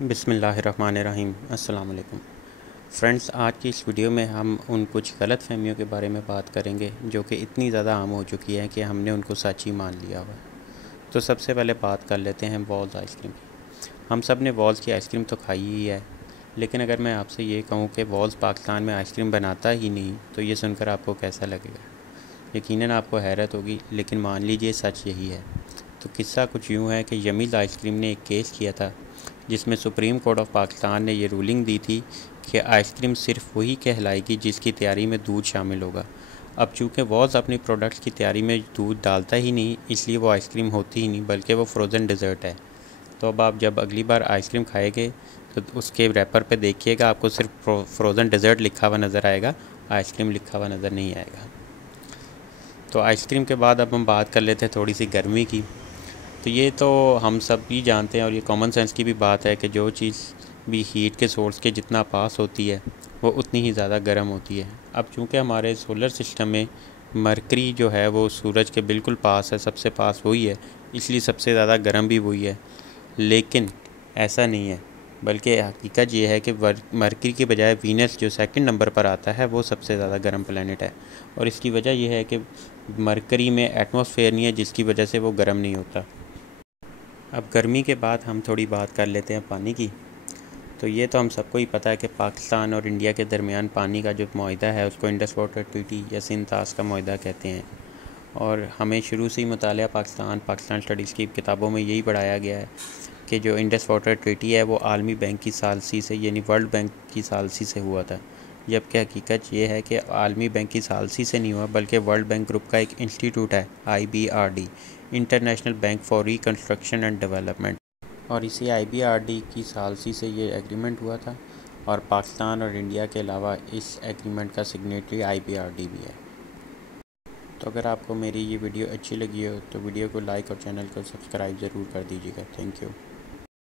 बिस्मिल्लाहिर्रहमानिर्रहीम। अस्सलाम वालेकुम फ्रेंड्स, आज की इस वीडियो में हम उन कुछ गलत फहमियों के बारे में बात करेंगे जो कि इतनी ज़्यादा आम हो चुकी है कि हमने उनको सच ही मान लिया हुआ है। तो सबसे पहले बात कर लेते हैं वॉल्स आइसक्रीम की। हम सब ने वॉल्स की आइसक्रीम तो खाई ही है, लेकिन अगर मैं आपसे ये कहूँ कि वॉल्स पाकिस्तान में आइसक्रीम बनाता ही नहीं तो ये सुनकर आपको कैसा लगेगा? यकीनन आपको हैरत होगी, लेकिन मान लीजिए सच यही है। तो किस्सा कुछ यूँ है कि यमीज़ आइसक्रीम ने एक केस किया था जिसमें सुप्रीम कोर्ट ऑफ पाकिस्तान ने ये रूलिंग दी थी कि आइसक्रीम सिर्फ वही कहलाएगी जिसकी तैयारी में दूध शामिल होगा। अब चूँकि वॉल्स अपनी प्रोडक्ट्स की तैयारी में दूध डालता ही नहीं, इसलिए वो आइसक्रीम होती ही नहीं, बल्कि वो फ्रोज़न डिज़र्ट है। तो अब आप जब अगली बार आइसक्रीम खाएंगे तो उसके रैपर पे देखिएगा, आपको सिर्फ फ्रोज़न डिज़र्ट लिखा हुआ नज़र आएगा, आइसक्रीम लिखा हुआ नज़र नहीं आएगा। तो आइसक्रीम के बाद अब हम बात कर लेते हैं थोड़ी सी गर्मी की। तो ये तो हम सब भी जानते हैं और ये कॉमन सेंस की भी बात है कि जो चीज़ भी हीट के सोर्स के जितना पास होती है वो उतनी ही ज़्यादा गर्म होती है। अब चूँकि हमारे सोलर सिस्टम में मरकरी जो है वो सूरज के बिल्कुल पास है, सबसे पास वही है, इसलिए सबसे ज़्यादा गर्म भी वही है। लेकिन ऐसा नहीं है, बल्कि हकीकत ये है कि मरकरी की बजाय वीनस जो सेकंड नंबर पर आता है वो सबसे ज़्यादा गर्म प्लेनेट है। और इसकी वजह यह है कि मरकरी में एटमॉस्फेयर नहीं है, जिसकी वजह से वो गर्म नहीं होता। अब गर्मी के बाद हम थोड़ी बात कर लेते हैं पानी की। तो ये तो हम सबको ही पता है कि पाकिस्तान और इंडिया के दरमियान पानी का जो मुआहदा है उसको इंडस वाटर ट्रीटी या सिंध-तास का मुआहदा कहते हैं। और हमें शुरू से ही मुतालिया पाकिस्तान स्टडीज़ की किताबों में यही पढ़ाया गया है कि जो इंडस वाटर ट्रीटी है वो आलमी बैंक की सालसी से, यानी वर्ल्ड बैंक की सालसी से हुआ था। जबकि हकीकत ये है कि आलमी बैंक की सालसी से नहीं हुआ, बल्कि वर्ल्ड बैंक ग्रुप का एक इंस्टीट्यूट है IBRD, international bank for reconstruction and development, और इसी IBRD की सालसी से ये एग्रीमेंट हुआ था। और पाकिस्तान और इंडिया के अलावा इस एग्रीमेंट का सिग्नेटरी IBRD भी है। तो अगर आपको मेरी ये वीडियो अच्छी लगी हो तो वीडियो को लाइक और चैनल को सब्सक्राइब ज़रूर कर दीजिएगा। Thank you.